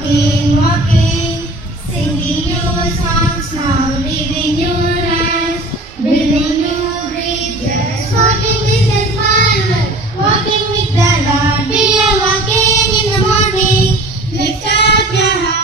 walking, walking, singing your songs now, leaving your hands, building your bridges, walking with the Father, walking with the Lord. We are walking in the morning, lift up your heart.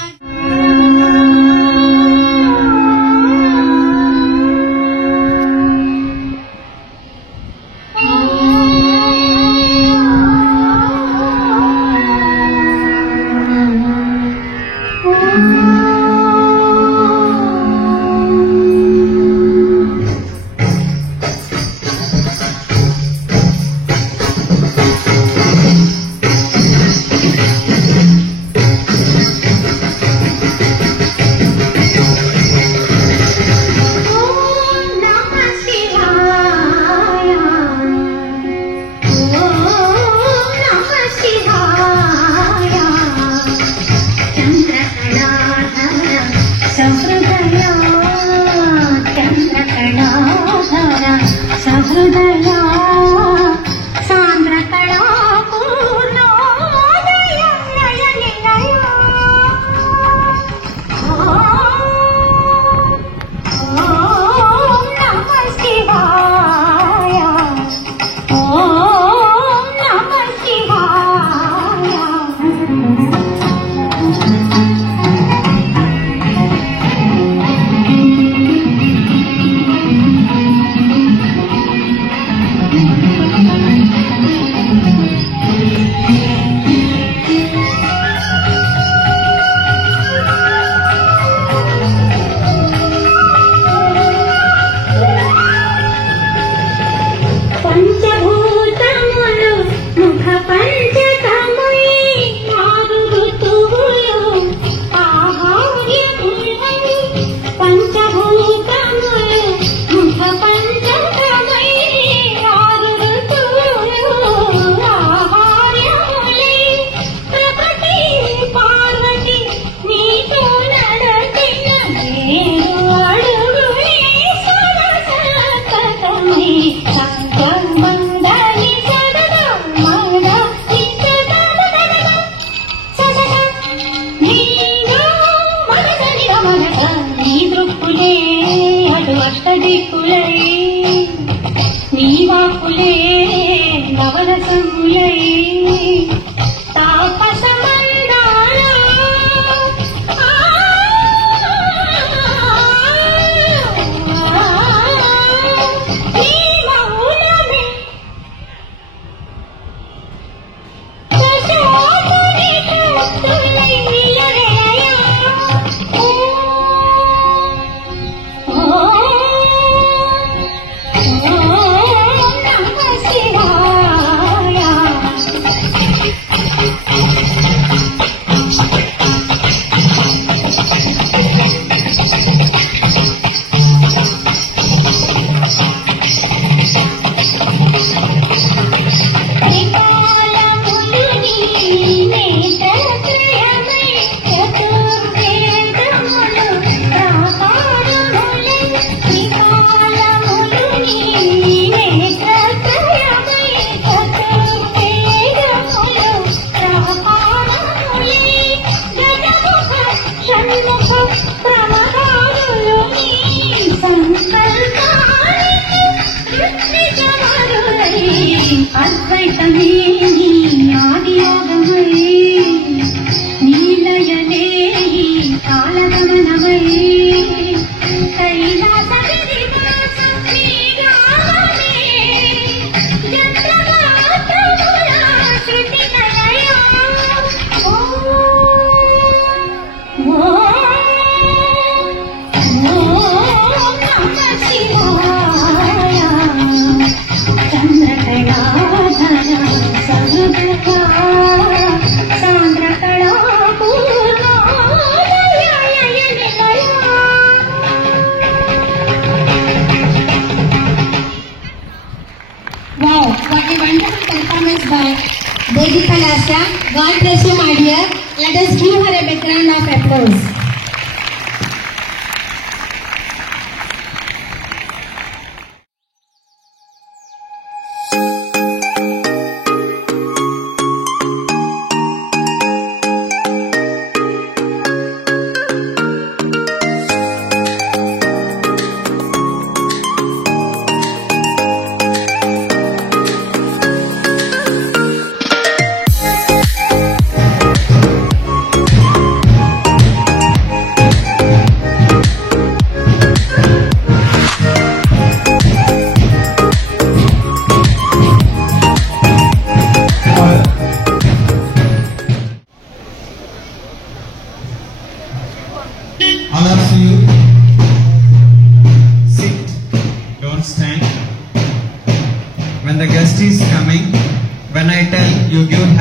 Devi Kalasya. God bless you, my dear. Let us give her a big round of applause.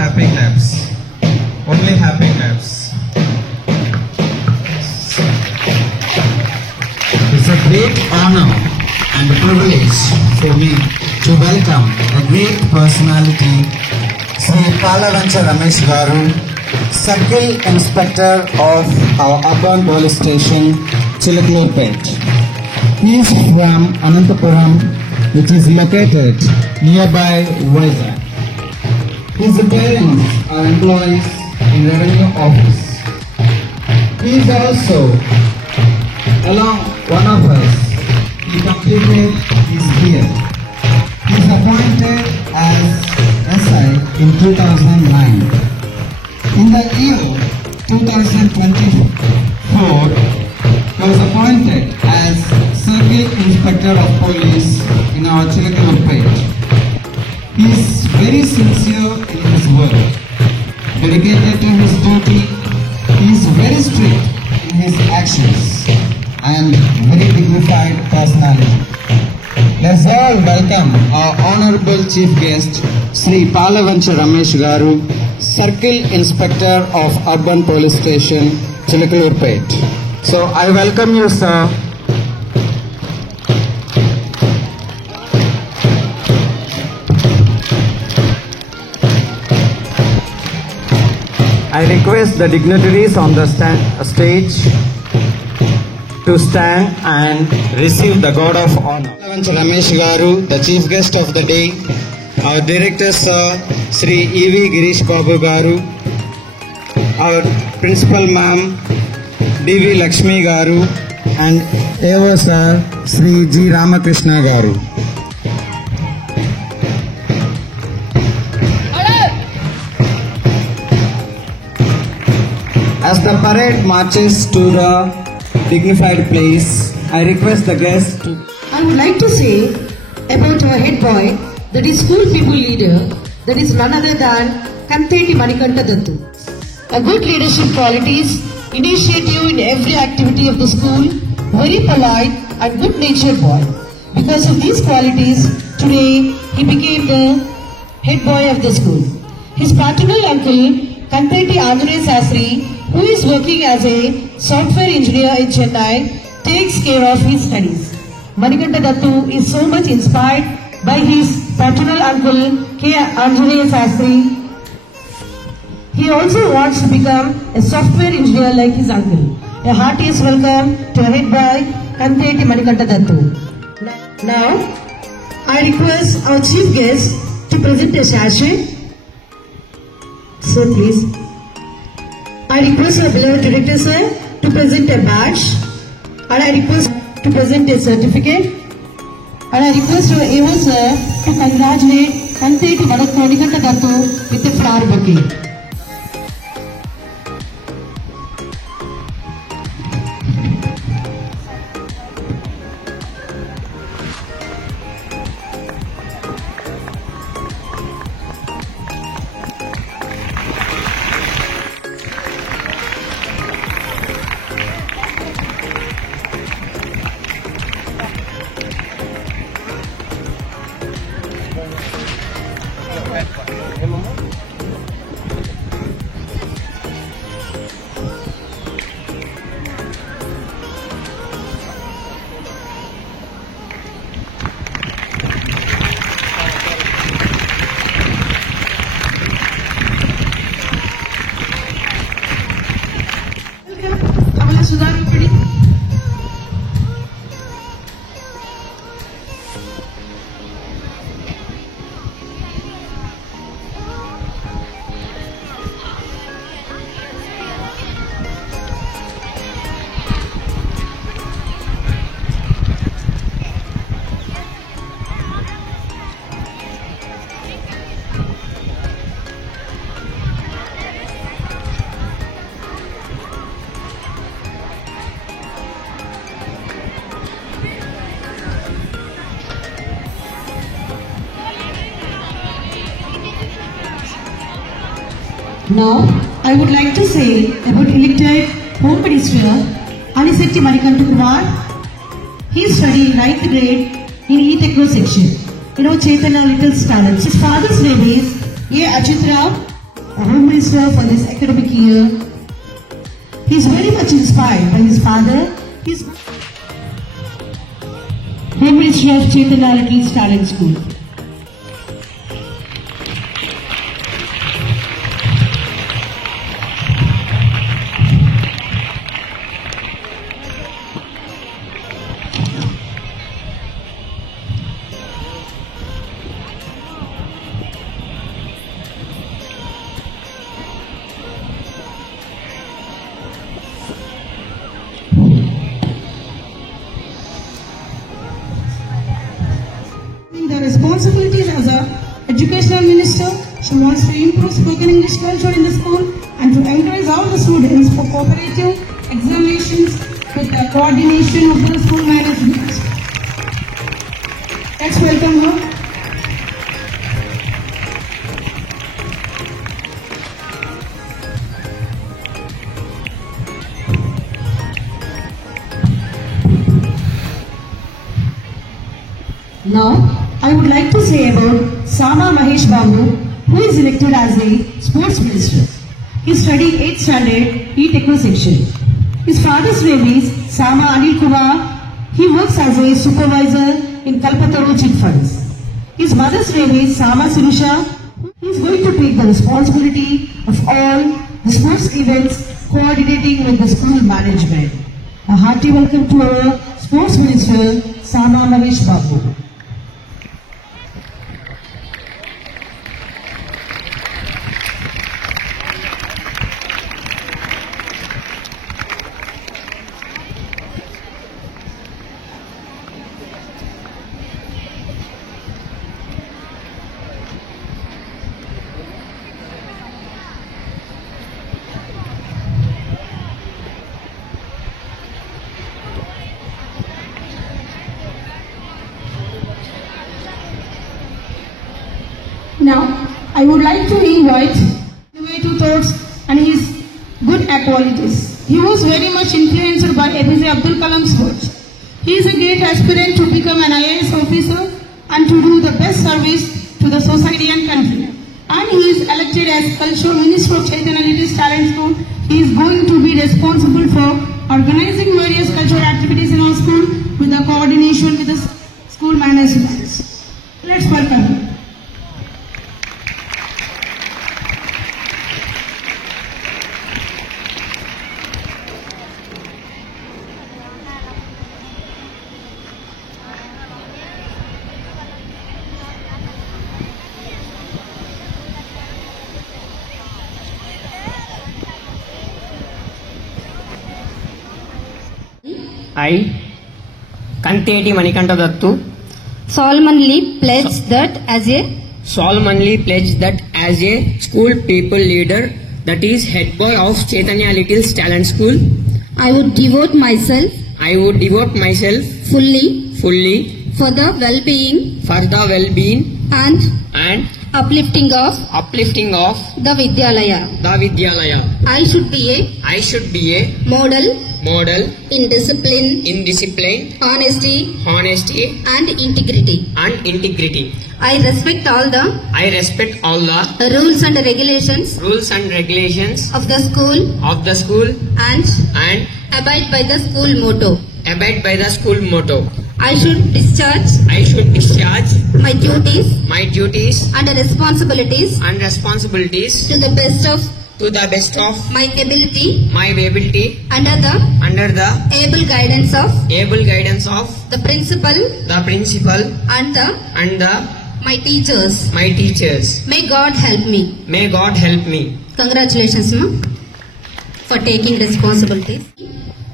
happy claps. Only happy claps. It's a great honor and a privilege for me to welcome a great personality, Sri Palavancha Ramesh Garu, Circle Inspector of our urban police station, Chilakalurpet. He is from Anantapuram, which is located nearby Vizag. His parents are employees in revenue office. He is also, along one of us, he completed his year. He is appointed as SI in 2009. In the year 2024, he was appointed as Circle Inspector of Police in our Chilakalurpet. He is very sincere in his work, dedicated to his duty. He is very strict in his actions and very dignified personality. Let's all welcome our honorable chief guest, Sri Palavancha Ramesh Garu, Circle Inspector of Urban Police Station, Chilakalurpet. So I welcome you, sir. I request the dignitaries on the stage to stand and receive the God of Honor. Palavancha Ramesh Garu, the chief guest of the day, our director sir, Sri E.V. Girish Babu Garu, our principal ma'am, D.V. Lakshmi Garu, and AO sir, Sri G. Ramakrishna Garu. As the parade marches to the dignified place, I request the guests to... I would like to say about our head boy, that is school people leader, that is none other than Kanteti Manikanta Dattu. A good leadership qualities, initiative in every activity of the school, very polite and good natured boy. Because of these qualities, today he became the head boy of the school. His paternal uncle, Kanteti Anjaneya Sastry, who is working as a software engineer in Chennai, takes care of his studies. Manikanta Dattu is so much inspired by his paternal uncle K. Anjaneya Sastry. He also wants to become a software engineer like his uncle. A heartiest welcome to our head boy Kanteti Manikanta Dattu. Now, I request our chief guest to present a sachet. So please. I request our beloved director sir to present a badge, and I request to present a certificate, and I request our AO sir to congratulate Kanteti Manikanta Dattu with a flower bouquet. Now, I would like to say about elected Home Minister Anisetti Manikanta Kumar. He studied 9th grade in E-Techno section. Chaitanya Little's talents. His father's name is A. Ajit Rao Home Minister for this academic year. He is very much inspired by his father. He is Home Minister of Chaitanya Little Talent School. The responsibilities as a educational minister, she wants to improve spoken English culture in the school and to encourage all the students for cooperative examinations with the coordination of the school management. Let's welcome her. Now, I would like to say about Sama Mahesh Babu, who is elected as a sports minister. He is studying 8th standard E-Techno section. His father's name is Sama Anil Kumar. He works as a supervisor in Kalpataru Chit Funds. His mother's name is Sama Sirusha. He is going to take the responsibility of all the sports events, coordinating with the school management. A hearty welcome to our sports minister, Sama Mahesh Babu. Now, I would like to invite innovative thoughts and his good qualities. He was very much influenced by APJ Abdul Kalam's words. He is a great aspirant to become an IAS officer and to do the best service to the society and country. And he is elected as Cultural Minister of Chaitanya Little Talent School. He is going to be responsible for organizing various cultural activities in our school with the coordination with the school management. Let's welcome him. I, Kanteti Manikanta Dattu, solemnly pledge that as a school people leader, that is head boy of Chaitanya Little Talent School, I would devote myself fully for the well-being and uplifting of the Vidyalaya. I should be a model in discipline, honesty and integrity. I respect all the rules and regulations of the school and abide by the school motto. I should discharge my duties and responsibilities to the best of my ability under the able guidance of the principal and my teachers. May God help me. Congratulations, ma'am, for taking responsibilities.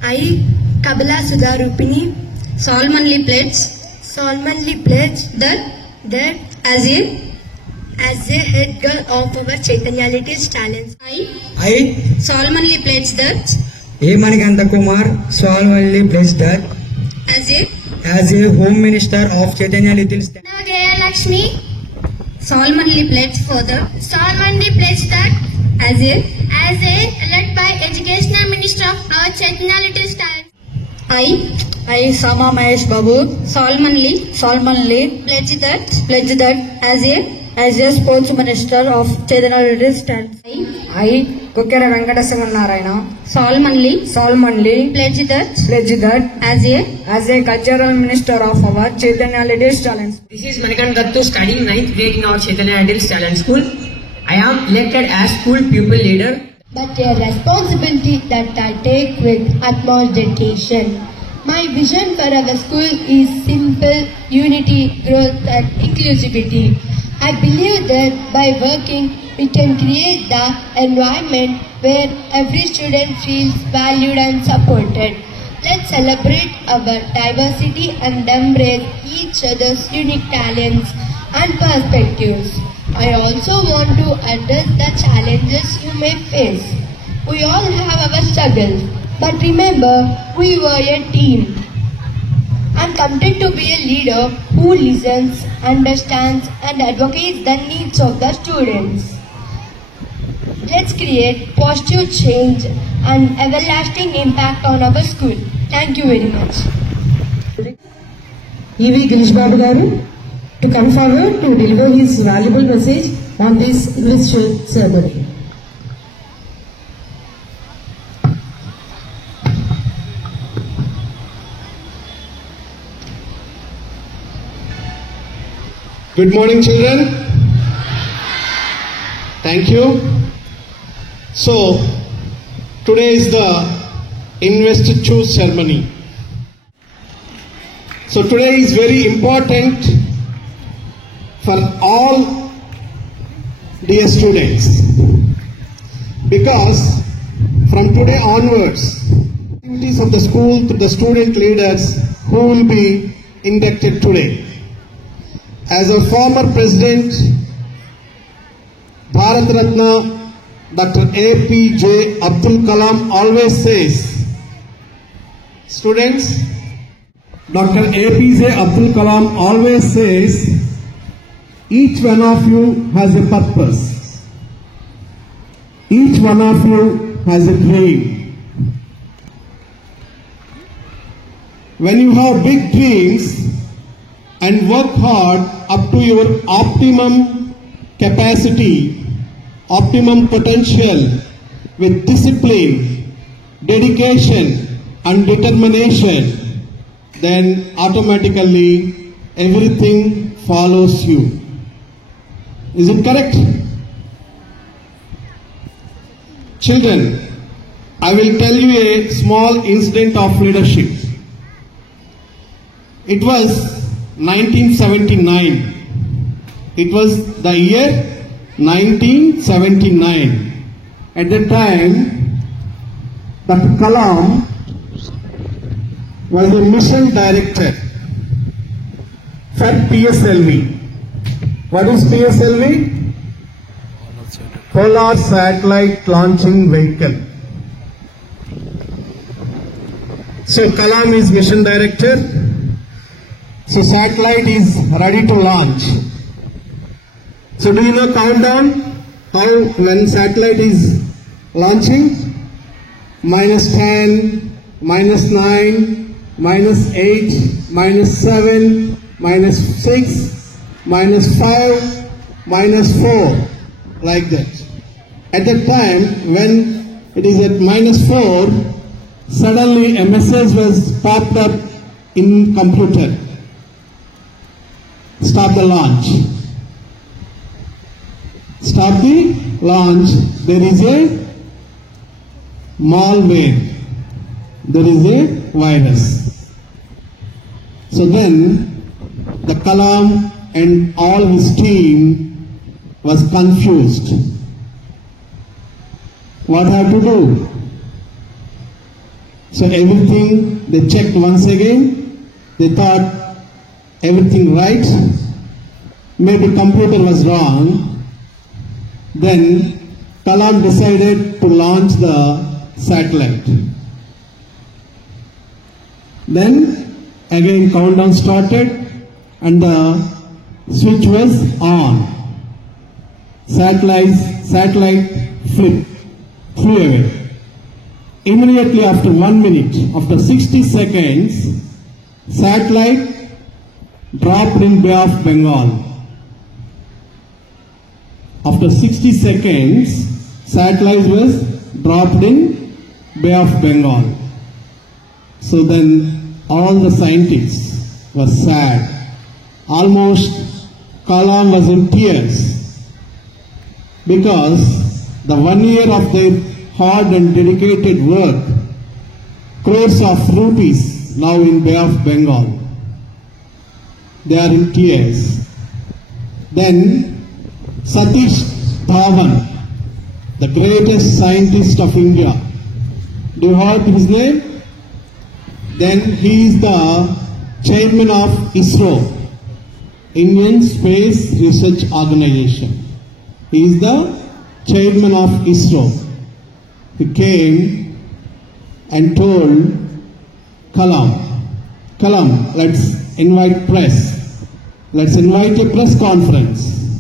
I, Kabila Sudharupini, solemnly pledge that as a head girl of our Chaitanya Little Talent. I solemnly pledge that A. Manikanta Kumar solemnly pledge that as a Home Minister of Chaitanya Little Talent. Jaya Lakshmi solemnly pledge that as a led by Educational Minister of our Chaitanya Little Talent. I, Sama Mahesh Babu, solemnly pledge that as a sports minister of Chaitanya Ladies Talent. I, Kukkera Venkata Sivanarayana, solemnly pledge that as a cultural minister of our Chaitanya Ladies Talent. This is Manikanta Dattu studying 9th grade in our Chaitanya Ladies Talent School. I am elected as school pupil leader. but a responsibility that I take with utmost dedication. My vision for our school is simple: unity, growth and inclusivity. I believe that by working, we can create the environment where every student feels valued and supported. Let's celebrate our diversity and embrace each other's unique talents and perspectives. I also want to address the challenges you may face. We all have our struggles, but remember, we were a team. I'm content to be a leader who listens, understands and advocates the needs of the students. Let's create positive change and everlasting impact on our school. Thank you very much. E.V. Girish Babu Garu to come forward to deliver his valuable message on this investiture ceremony. Good morning, children. Thank you. So, today is the investiture ceremony. So, today is very important for all dear students, because from today onwards, activities of the school to the student leaders who will be inducted today. As a former president, Bharat Ratna Dr. APJ Abdul Kalam always says, students, Dr. APJ Abdul Kalam always says, each one of you has a purpose. Each one of you has a dream. When you have big dreams and work hard up to your optimum capacity, optimum potential, with discipline, dedication and determination, then automatically everything follows you. Is it correct? Children, I will tell you a small incident of leadership. It was 1979. It was the year 1979. At that time, Dr. Kalam was a mission director for PSLV. What is PSLV? Polar Satellite Launching Vehicle. So Kalam is mission director. So satellite is ready to launch. So do you know countdown? How when satellite is launching? -10, -9, -8, -7, -6, -5, -4, like that. At that time, when it is at -4, suddenly a message was popped up in computer. Stop the launch. Stop the launch. There is a malware. There is a virus. So then, the Kalam and all his team was confused. What have to do? So everything they checked once again. They thought everything right. Maybe computer was wrong. Then Kalam decided to launch the satellite. Then again countdown started and the switch was on. Satellite flew away. Immediately after 1 minute, after 60 seconds, satellite dropped in Bay of Bengal. after 60 seconds, satellite was dropped in Bay of Bengal. So then all the scientists were sad. Almost Kalam was in tears because the 1 year of their hard and dedicated work, crores of rupees now in Bay of Bengal. They are in tears. Then Satish Dhawan, the greatest scientist of India. Do you heard his name? Then he is the chairman of ISRO, Indian Space Research Organization. He is the chairman of ISRO. He came and told Kalam, let's invite press. Let's invite a press conference.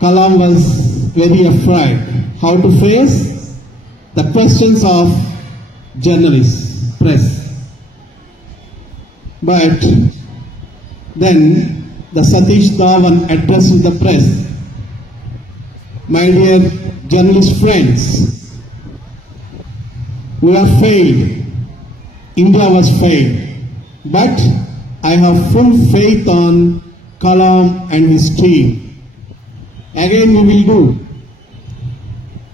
Kalam was very afraid how to face the questions of journalists, press. But then the Satish Dhawan addressed the press. My dear journalist friends, we have failed. India was failed. But I have full faith on Kalam and his team. Again we will do.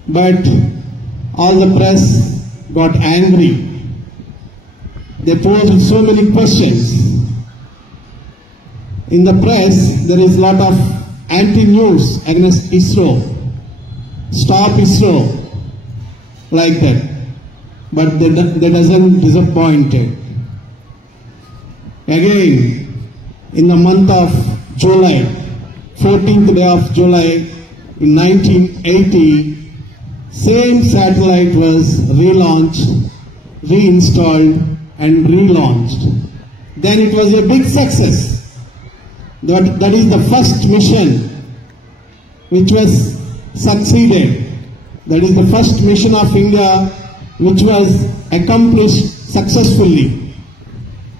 But all the press got angry. They posed so many questions. In the press, there is a lot of anti-news against ISRO. Stop ISRO. Like that. But that doesn't disappoint it. Again, in the month of July, 14th day of July in 1980, same satellite was relaunched, reinstalled and relaunched. Then it was a big success. That is the first mission which was succeeded. That is the first mission of India which was accomplished successfully.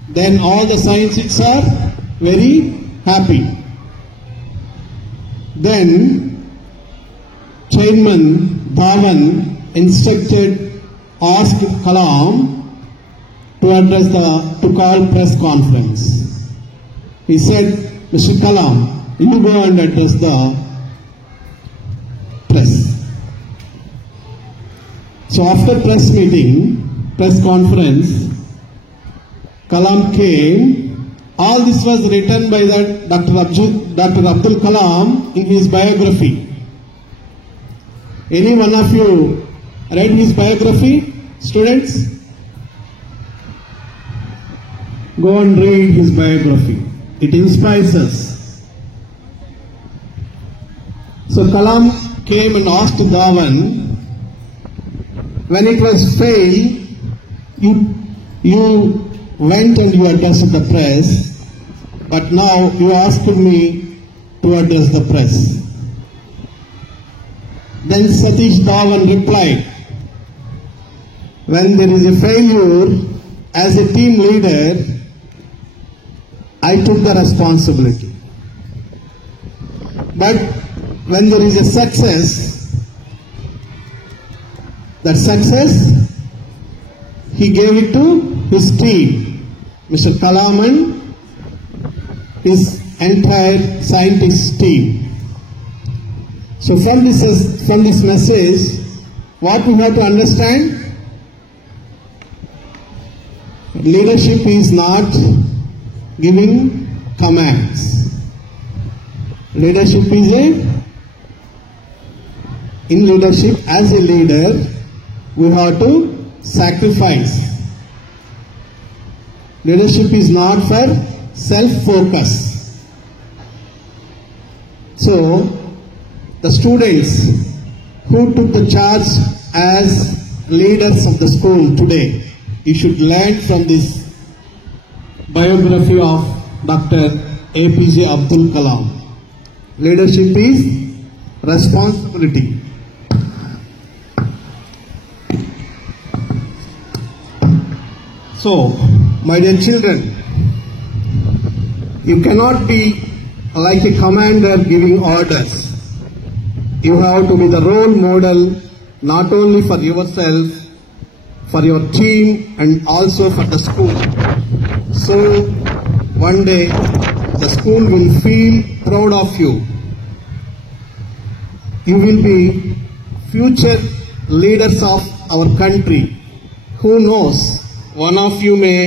Then all the scientists are very happy. Then Chairman Dhawan asked Kalam to call press conference. He said, Mr. Kalam, you go and address the press. So after press meeting, press conference, Kalam came. All this was written by Dr. Abdul Kalam in his biography. Any one of you read his biography, students? Go and read his biography. It inspires us. So Kalam came and asked Dhawan, when it was failed, you went and you addressed the press, but now you asked me to address the press. Then Satish Dhawan replied, when there is a failure, as a team leader, I took the responsibility. But when there is a success, that success, he gave it to his team, Mr. Kalam and his entire scientist team. So from this message, what we have to understand, leadership is not giving commands. Leadership is in leadership, as a leader, we have to sacrifice. Leadership is not for self-focus. So, the students who took the charge as leaders of the school today, you should learn from this biography of Dr. APJ Abdul Kalam. Leadership is responsibility. So, my dear children, you cannot be like a commander giving orders. You have to be the role model not only for yourself, for your team, and also for the school. So one day the school will feel proud of you. You will be future leaders of our country. Who knows, one of you may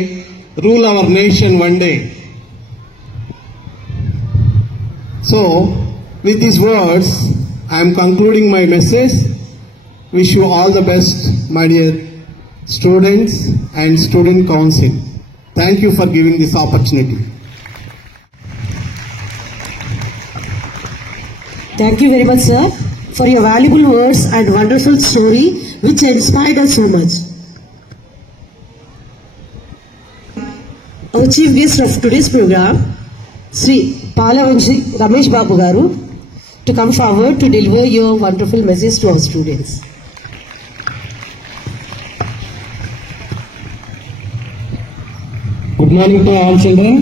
rule our nation one day. So, with these words, I am concluding my message. Wish you all the best, my dear students and student council. Thank you for giving this opportunity. Thank you very much, sir, for your valuable words and wonderful story which inspired us so much. Our chief guest of today's program, Sri Palavanchi Ramesh Babu Garu, to come forward to deliver your wonderful message to our students. Good morning to all children.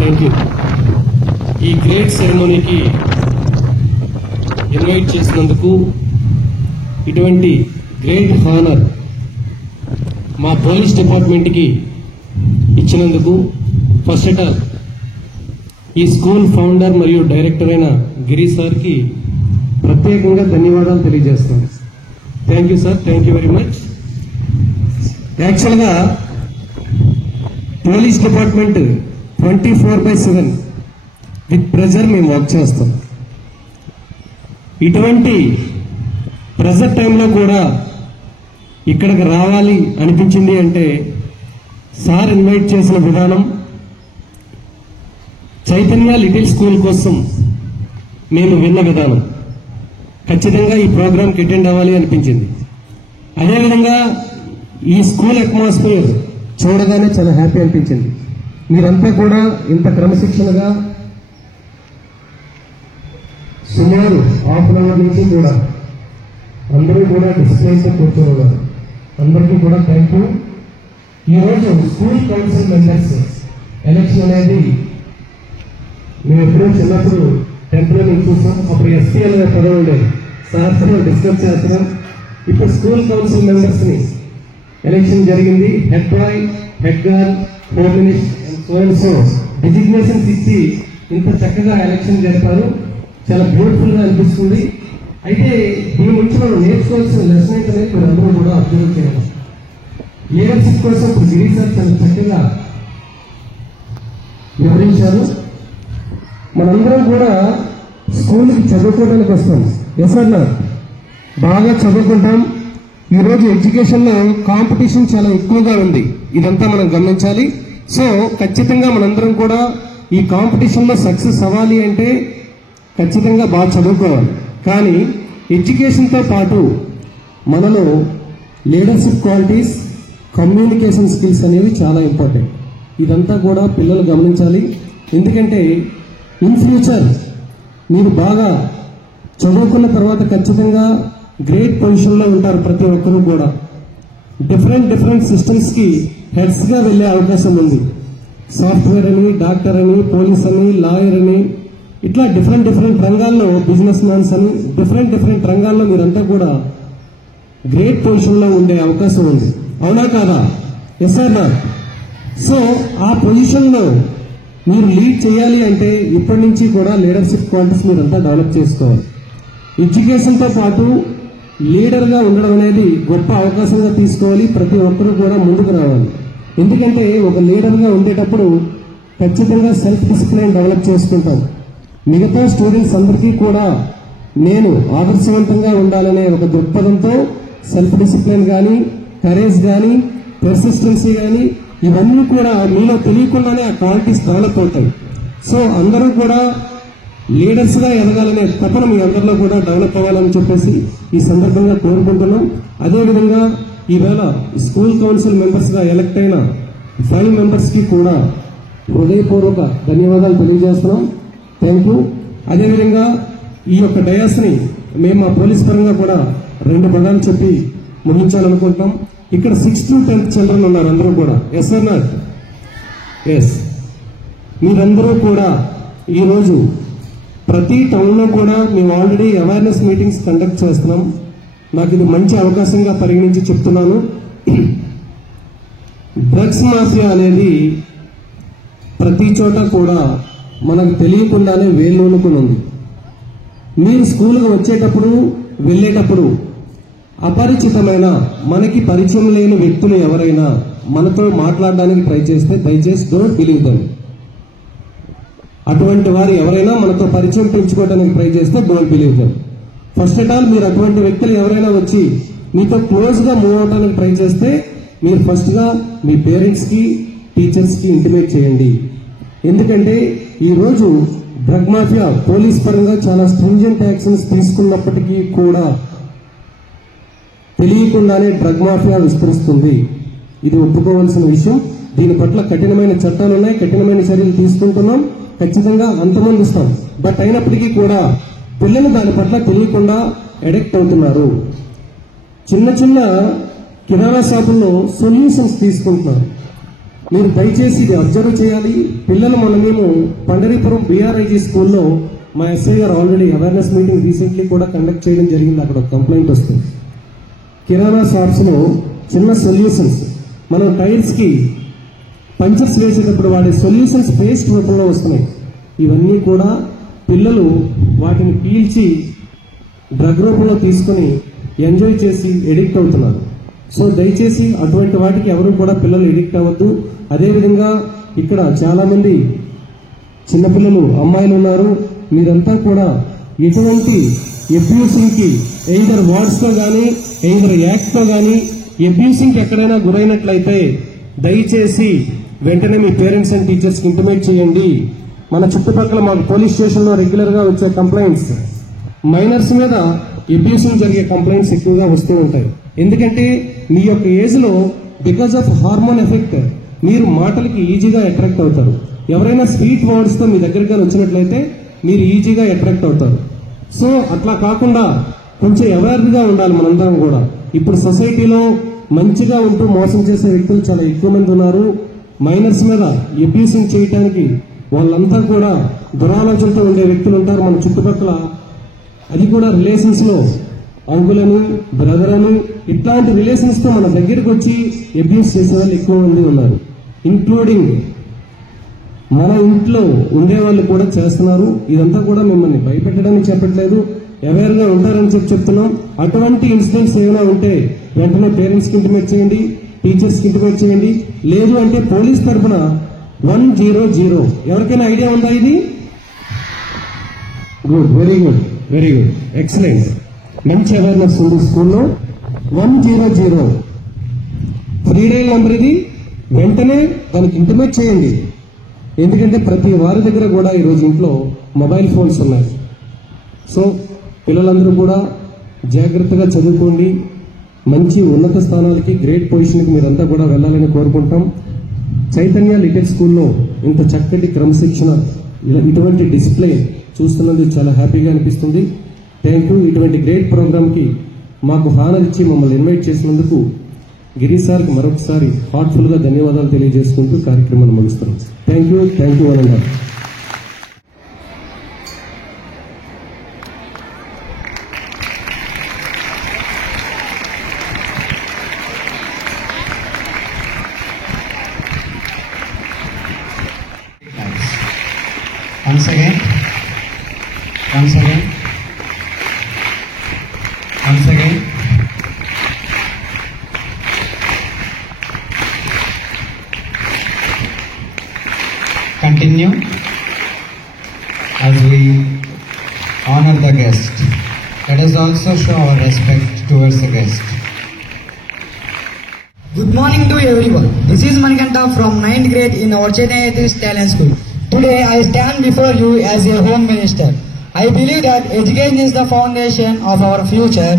Thank you. ఈ great సెరమోనీకి invite చేసినందుకు, ఇటువంటి great honour మా police డిపార్ట్మెంట్కి ఇచ్చినందుకు first of all ఈ school founder మరియు director అయిన గిరి సార్కి ప్రత్యేకంగా ధన్యవాదాలు తెలియజేస్తాను. Thank you sir, thank you very much. యాక్చువల్గా పోలీస్ డిపార్ట్మెంట్ 24/7 విత్ ప్రెజర్ మేము వర్క్ చేస్తాం. ఇటువంటి ప్రెజర్ టైంలో కూడా ఇక్కడికి రావాలి అనిపించింది అంటే సార్ ఇన్వైట్ చేసిన విధానం, చైతన్య లిటిల్ స్కూల్ కోసం మేము విన్న విధానం, ఖచ్చితంగా ఈ ప్రోగ్రాంకి అటెండ్ అవ్వాలి అనిపించింది. అదేవిధంగా ఈ స్కూల్ అట్మాస్ఫియర్ చూడగానే చాలా హ్యాపీ అనిపించింది. మీరంతా కూడా ఇంత క్రమశిక్షణగా సుమారు హాఫ్ అన్ అవర్ నుంచి కూడా అందరూ కూడా డిసిప్లైన్తో కూర్చోన్నారు. అందరికీ కూడా థ్యాంక్ యూ. ఈరోజు స్కూల్ కౌన్సిల్ మెంబర్స్ ఎలక్షన్ అనేది మేము ఎప్పుడో చిన్నప్పుడు 10th లో మేము చూసాం. అప్పుడు ఎస్పీ అనే పదవి ఉండేది. సార్తో డిస్కస్ చేస్తున్నాం. ఇప్పుడు స్కూల్ కౌన్సిల్ మెంబర్స్ ని ఎలక్షన్ జరిగింది. Head bye, head girl, home minister and so designations ఇచ్చి ఇంత చక్కగా ఎలక్షన్ జరిపారు. చాలా బ్యూటిఫుల్ గా అనిపిస్తుంది. అయితే దీని నుంచి మనం నేర్చుకోవాల్సిన లెసన్ ఏంటనే మీరు అందరూ కూడా అబ్జర్వ్ చేయాలి. లీడర్షిప్ కోసం ఇప్పుడు గిరి సార్ చాలా చక్కగా వివరించారు. మనందరం కూడా స్కూల్కి చదువుకోవడానికి వస్తాం. ఎస్ అన్న, బాగా చదువుకుంటాం. ఈరోజు ఎడ్యుకేషన్లో కాంపిటీషన్ చాలా ఎక్కువగా ఉంది. ఇదంతా మనం గమనించాలి. సో ఖచ్చితంగా మనందరం కూడా ఈ కాంపిటీషన్లో సక్సెస్ అవ్వాలి అంటే ఖచ్చితంగా బాగా చదువుకోవాలి. కానీ ఎడ్యుకేషన్తో పాటు మనలో లీడర్షిప్ క్వాలిటీస్, కమ్యూనికేషన్ స్కిల్స్ అనేవి చాలా ఇంపార్టెంట్. ఇదంతా కూడా పిల్లలు గమనించాలి. ఎందుకంటే ఇన్ ఫ్యూచర్ మీరు బాగా చదువుకున్న తర్వాత ఖచ్చితంగా గ్రేట్ పొజిషన్లో ఉంటారు. ప్రతి ఒక్కరూ కూడా డిఫరెంట్ సిస్టమ్స్కి హెడ్స్గా వెళ్ళే అవకాశం ఉంది. సాఫ్ట్వేర్ అని, డాక్టర్ అని, పోలీస్ అని, లాయర్ అని, ఇట్లా డిఫరెంట్ రంగాల్లో, బిజినెస్ మ్యాన్స్ అని డిఫరెంట్ రంగాల్లో మీరంతా కూడా గ్రేట్ పొజిషన్లో ఉండే అవకాశం ఉంది. అవునా కాదా? Yes are not? సో ఆ పొజిషన్లో మీరు లీడ్ చేయాలి అంటే ఇప్పటి నుంచి కూడా లీడర్షిప్ క్వాలిటీస్ మీరంతా డెవలప్ చేసుకోవాలి. ఎడ్యుకేషన్తో పాటు లీడర్గా ఉండడం అనేది గొప్ప అవకాశంగా తీసుకోవాలి. ప్రతి ఒక్కరూ కూడా ముందుకు రావాలి. ఎందుకంటే ఒక లీడర్గా ఉండేటప్పుడు ఖచ్చితంగా సెల్ఫ్ డిసిప్లిన్ డెవలప్ చేసుకుంటాం. మిగతా స్టూడెంట్స్ అందరికీ కూడా నేను ఆదర్శవంతంగా ఉండాలనే ఒక దృక్పథంతో సెల్ఫ్ డిసిప్లిన్ కానీ, కరేజ్ కానీ, పెర్సిస్టెన్సీ కానీ ఇవన్నీ కూడా మీలో తెలియకుండానే ఆ క్వాలిటీస్ డెవలప్ అవుతాయి. సో అందరూ కూడా లీడర్స్గా ఎదగాలనే తపన మీ అందరిలో కూడా డెవలప్ అవ్వాలని చెప్పేసి ఈ సందర్భంగా కోరుకుంటున్నాం. అదేవిధంగా ఈవేళ స్కూల్ కౌన్సిల్ మెంబర్స్గా ఎలక్ట్ అయిన 5 మెంబర్స్కి కూడా హృదయపూర్వక ధన్యవాదాలు తెలియజేస్తున్నాం. Thank you. అదేవిధంగా ఈ యొక్క డయాస్ని మేము మా పోలీస్ పరంగా కూడా 2 పదాలు చెప్పి ముగించాలనుకుంటాం. ఇక్కడ 6th to 10th చిల్డ్రన్ ఉన్నారు. అందరూ కూడా ఎస్ ఆర్ నాట్? ఎస్. మీరందరూ కూడా ఈరోజు ప్రతి టౌన్లో కూడా మేము ఆల్రెడీ అవేర్నెస్ మీటింగ్స్ కండక్ట్ చేస్తున్నాం. నాకు ఇది మంచి అవకాశంగా పరిగణించి చెప్తున్నాను. డ్రగ్స్ మాఫియా అనేది ప్రతి చోట కూడా మనకు తెలియకుండానే వేళ్ళూనుకుని ఉంది. మీరు స్కూల్కి వచ్చేటప్పుడు వెళ్ళేటప్పుడు అపరిచితమైన మనకి పరిచయం లేని వ్యక్తులు ఎవరైనా మనతో మాట్లాడడానికి ట్రై చేస్తే దయచేసి డోంట్ బిలీవ్ దెమ్. అటువంటి వారు ఎవరైనా మనతో పరిచయం పెంచుకోవడానికి ట్రై చేస్తే don't believe them. First of all మీరు అటువంటి వ్యక్తులు ఎవరైనా వచ్చి మీతో క్లోజ్గా మూవ్ అవడానికి ట్రై చేస్తే మీరు ఫస్ట్గా మీ పేరెంట్స్కి టీచర్స్కి ఇంటిమేట్ చేయండి. ఎందుకంటే ఈరోజు డ్రగ్ మాఫియా పోలీస్ పరంగా చాలా స్ట్రింజెంట్ యాక్షన్స్ తీసుకున్నప్పటికీ కూడా తెలియకుండానే డ్రగ్ మాఫియా విస్తరిస్తుంది. ఇది ఒప్పుకోవాల్సిన విషయం. దీని పట్ల కఠినమైన చట్టాలు ఉన్నాయి, కఠినమైన చర్యలు తీసుకుంటున్నాం, ఖచ్చితంగా అంతమొందిస్తాం. బట్ అయినప్పటికీ కూడా పిల్లలు దాని పట్ల తెలియకుండా అడిక్ట్ అవుతున్నారు. చిన్న చిన్న కిరాణా షాపుల్లో సొల్యూషన్స్ తీసుకుంటున్నారు. మీరు దయచేసి ఇది అబ్జర్వ్ చేయాలి. పిల్లలు మేము పండరీపురం BRIG స్కూల్లో మా ఎస్ఐ గారు ఆల్రెడీ అవేర్నెస్ మీటింగ్ రీసెంట్లీ కూడా కండక్ట్ చేయడం జరిగింది. అక్కడ ఒక కంప్లైంట్ వస్తుంది. కిరాణా షాప్స్ లో చిన్న సొల్యూషన్స్, మనం టైర్స్ కి పంచర్స్ వేసేటప్పుడు వాడే సొల్యూషన్స్ పేస్ట్ రూపంలో వస్తున్నాయి. ఇవన్నీ కూడా పిల్లలు వాటిని పీల్చి డ్రగ్ రూపంలో తీసుకుని ఎంజాయ్ చేసి ఎడిక్ట్ అవుతున్నారు. సో దయచేసి అటువంటి వాటికి ఎవరు కూడా పిల్లలు ఎడిక్ట్ అవ్వద్దు. అదేవిధంగా ఇక్కడ చాలా మంది చిన్నపిల్లలు అమ్మాయిలు ఉన్నారు. మీరంతా కూడా ఎటువంటి అబ్యూసింగ్ కి ఎయిదర్ వర్డ్స్ తో గానీ ఎయిదర్ యాక్ట్ తో గానీ అబ్యూసింగ్ కి ఎక్కడైనా గురైనట్లయితే దయచేసి వెంటనే మీ పేరెంట్స్ అండ్ టీచర్స్ కి ఇంటిమేట్ చేయండి. మన చుట్టుపక్కల మాకు పోలీస్ స్టేషన్ లో రెగ్యులర్ గా వచ్చే కంప్లైంట్స్ మైనర్స్ మీద అబ్యూసింగ్ జరిగే కంప్లైంట్స్ ఎక్కువగా వస్తూ ఉంటాయి. ఎందుకంటే మీ యొక్క ఏజ్ లో బికాస్ ఆఫ్ హార్మోన్ ఎఫెక్ట్ మీరు మాటలకి ఈజీగా అట్రాక్ట్ అవుతారు. ఎవరైనా స్వీట్ వర్డ్స్ తో మీ దగ్గరికి వచ్చినట్లయితే మీరు ఈజీగా అట్రాక్ట్ అవుతారు. సో అట్లా కాకుండా కొంచెం అవేర్గా ఉండాలి మనందరం కూడా. ఇప్పుడు సొసైటీలో మంచిగా ఉంటూ మోసం చేసే వ్యక్తులు చాలా ఎక్కువ మంది ఉన్నారు. మైనర్స్ మీద అబ్యూసింగ్ చేయడానికి వాళ్ళంతా కూడా దురాలోచనతో ఉండే వ్యక్తులు ఉంటారు మన చుట్టుపక్కల. అది కూడా రిలేషన్స్ లో అంకుల్ అని బ్రదర్ అని ఇట్లాంటి రిలేషన్స్ తో మన దగ్గరికి వచ్చి అబ్యూస్ చేసే వాళ్ళు ఎక్కువ మంది ఉన్నారు. ఇంక్లూడింగ్ మన ఇంట్లో ఉండేవాళ్ళు కూడా చేస్తున్నారు. ఇదంతా కూడా మిమ్మల్ని భయపెట్టడానికి చెప్పట్లేదు, అవేర్గా ఉంటారని చెప్తున్నాం. అటువంటి ఇన్సిడెంట్స్ ఏమైనా ఉంటే వెంటనే పేరెంట్స్ కి ఇంటిమేట్ చేయండి, టీచర్స్ కి ఇంటిమేట్ చేయండి. లేదు అంటే పోలీస్ తరఫున 100 ఎవరికైనా ఐడియా ఉందా ఇది? Good, very good, very good, excellent. మంచి అవేర్నెస్ ఉంది స్కూల్లో. 100 ఫ్రీ డైల్ నెంబర్ ఇది. వెంటనే దానికి ఇంటిమేట్ చేయండి. ఎందుకంటే ప్రతి వారి దగ్గర కూడా ఈరోజు ఇంట్లో మొబైల్ ఫోన్స్ ఉన్నాయి. సో పిల్లలందరూ కూడా జాగ్రత్తగా చదువుకోండి. మంచి ఉన్నత స్థానాలకి గ్రేట్ పొజిషన్కి మీరంతా కూడా వెళ్ళాలని కోరుకుంటాం. చైతన్య లిటిల్ స్కూల్లో ఇంత చక్కటి క్రమశిక్షణ ఇటువంటి డిస్ప్లే చూస్తున్నందుకు చాలా హ్యాపీగా అనిపిస్తుంది. Thank you. ఇటువంటి గ్రేట్ ప్రోగ్రామ్కి మాకు హానర్ ఇచ్చి మమ్మల్ని ఇన్వైట్ చేసినందుకు గిరీష్ సార్కి మరొకసారి హార్ట్ఫుల్గా ధన్యవాదాలు తెలియజేసుకుంటూ కార్యక్రమాన్ని ముగిస్తున్నాం. Thank you one and all. Once again. Continue as we honor the guest. Let us also show our respect towards the guest. Good morning to everyone. This is Manikanta from 9th grade in our Chaitanya Talent School. Today I stand before you as a home minister. I believe that education is the foundation of our future.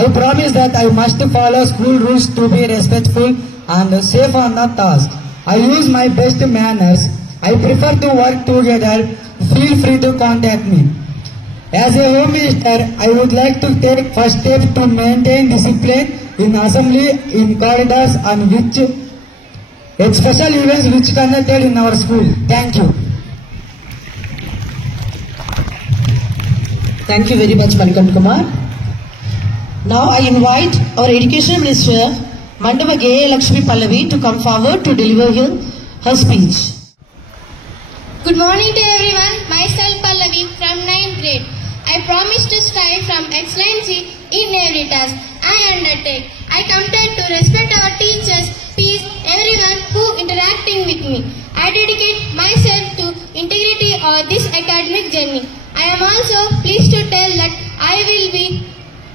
I promise that I must follow school rules to be respectful and safe on the task. I use my best manners. I prefer to work together. Feel free to contact me. As a home minister, I would like to take first steps to maintain discipline in assembly, in corridors and which at special events which conducted in our school. Thank you. Thank you very much, Manikant Kumar. Now I invite our Education Minister, Mandava Gaya Lakshmi Pallavi, to come forward to deliver her speech. Good morning to everyone. Myself Pallavi from 9th grade. I promise to strive from excellency in every task I undertake. I commit to respect our teachers, peace, everyone who interacting with me. I dedicate myself to integrity of this academic journey. I am also pleased to tell that I will be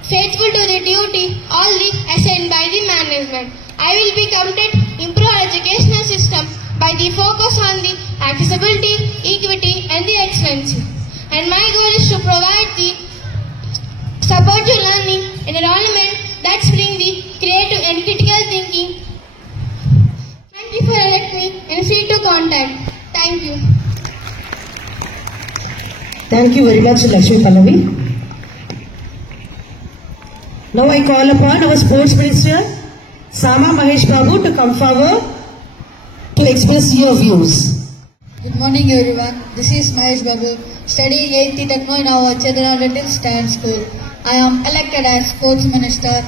faithful to the duty already assigned by the management. I will be committed to improve our educational system by the focus on the accessibility, equity and the excellency. And my goal is to provide the support to learning environment that brings the creative and critical thinking. Thank you for letting me and free to contact. Thank you. Thank you very much, Lakshmi Pallavi. Now I call upon our Sports Minister, Sama Mahesh Babu, to come forward to express your views. Good morning everyone. This is Mahesh Babu, studying 8th Techno in our Chedana Little Stand School. I am elected as Sports Minister.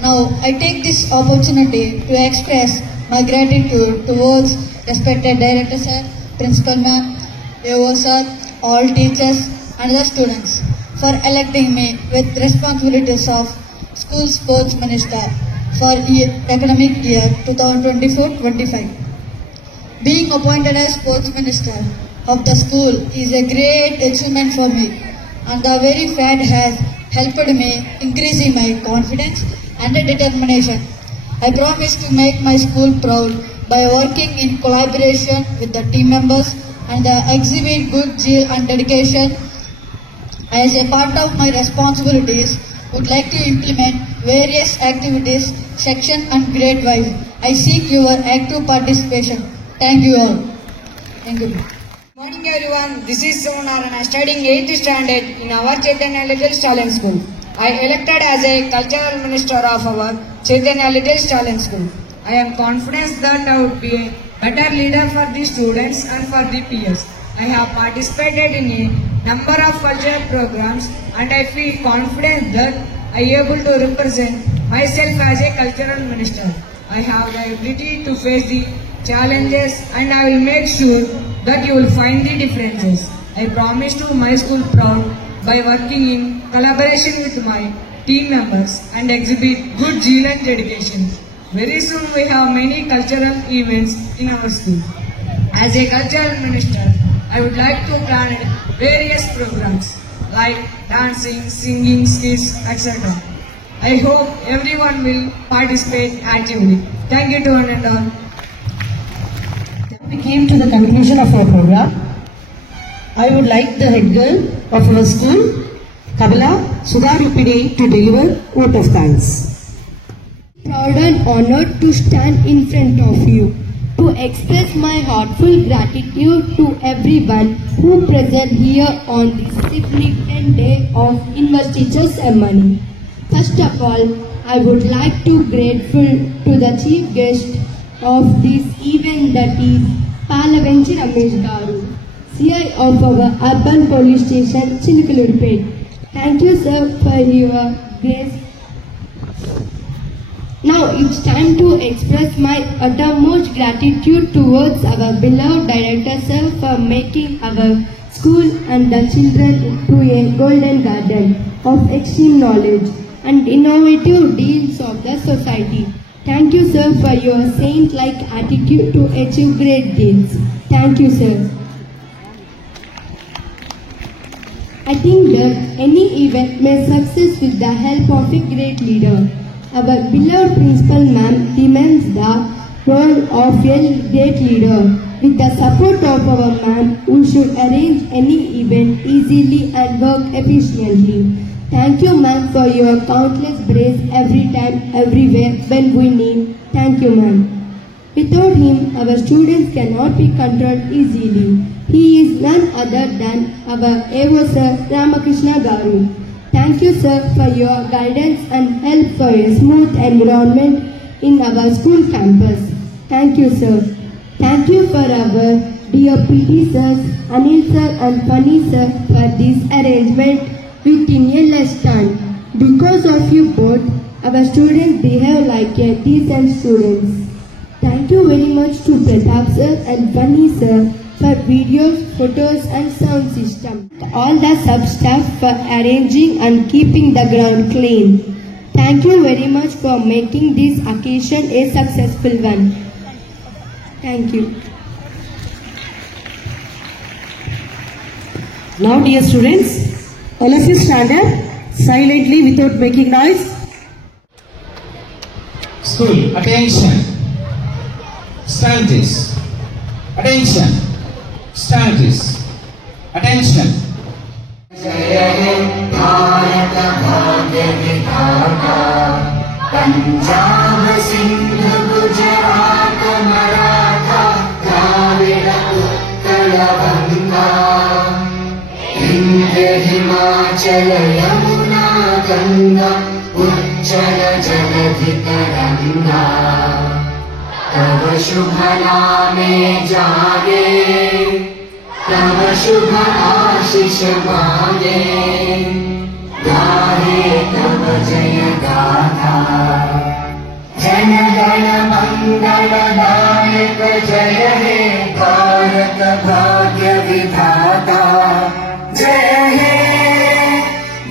Now I take this opportunity to express my gratitude towards respected Director Sir, Principal Ma'am, AO Sir, all teachers and the students for electing me with responsibilities of School Sports Minister for academic year 2024-25. Being appointed as Sports Minister of the school is a great achievement for me, and the very fact has helped me increasing my confidence and determination. I promise to make my school proud by working in collaboration with the team members and exhibit good zeal and dedication. As a part of my responsibilities, would like to implement various activities, section and grade wise. I seek your active participation. Thank you all. Thank you. Morning everyone, this is Sonarana, studying 8th standard in our Chaitanya Little Talent School. I elected as a cultural minister of our Chaitanya Little Talent School. I am confident that I would be a better leader for the students and for the peers. I have participated in a number of cultural programs and I feel confident that I am able to represent myself as a cultural minister. I have the ability to face the challenges and I will make sure that you will find the differences. I promise to my school proud by working in collaboration with my team members and exhibit good zeal and dedication. Very soon we have many cultural events in our school. As a cultural minister, I would like to plan various programs like dancing, singing, skits, etc. I hope everyone will participate actively. Thank you to one and all. We came to the conclusion of our program. I would like the head girl of our school, Kabala Sudha Rupini, to deliver vote of thanks. Proud and honored to stand in front of you to express my heartfelt gratitude to everyone who present here on this significant day of investiture ceremony. First of all, I would like to grateful to the chief guest of this event, that is Palavenchi Ramesh Garu, CI of our urban police station Chilikalurpet. Thank you sir for your grace. Now it's time to express my uttermost gratitude towards our beloved Director Sir for making our school and the children to a golden garden of extreme knowledge and innovative deals of the society. Thank you sir for your saint-like attitude to achieve great deeds. Thank you sir. I think that any event may success with the help of a great leader. Our beloved principal ma'am demands the role of a great leader. With the support of our ma'am, we should arrange any event easily and work efficiently. Thank you ma'am for your countless praise every time, everywhere when we need. Thank you ma'am. Without him, our students cannot be controlled easily. He is none other than our AO Sir Ramakrishna Garu. Thank you sir for your guidance and help for a smooth environment in our school campus. Thank you sir. Thank you for our dear PT sirs, Anil sir and Pani sir for this arrangement. within a less time. Because of you both, our students behave like a decent students. Thank you very much to Pratap sir and Bunny sir for videos, photos and sound system. All the sub-staff for arranging and keeping the ground clean. Thank you very much for making this occasion a successful one. Thank you. Now dear students, all of you stand up silently without making noise. School, attention. Stand this. Attention. Stand this. Attention. Bharat भाग्य विधाता पंजाब सिंध गुजरात मराठा द्राविड़ उत्कल गंगा विंध्य हिमाचल यमुना गंगा उज्जल जलधि तरंगा तव शुभ नामे जागे तव शुभ आशीष मांगे गाहे तव जय गाथा जन गण मंगल नायक जय हे भारत भाग्य विधाता जय हे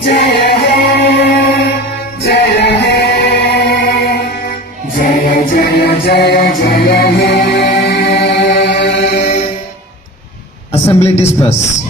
जय हे जय हे जय जय जय जय हे. Assembly disperse.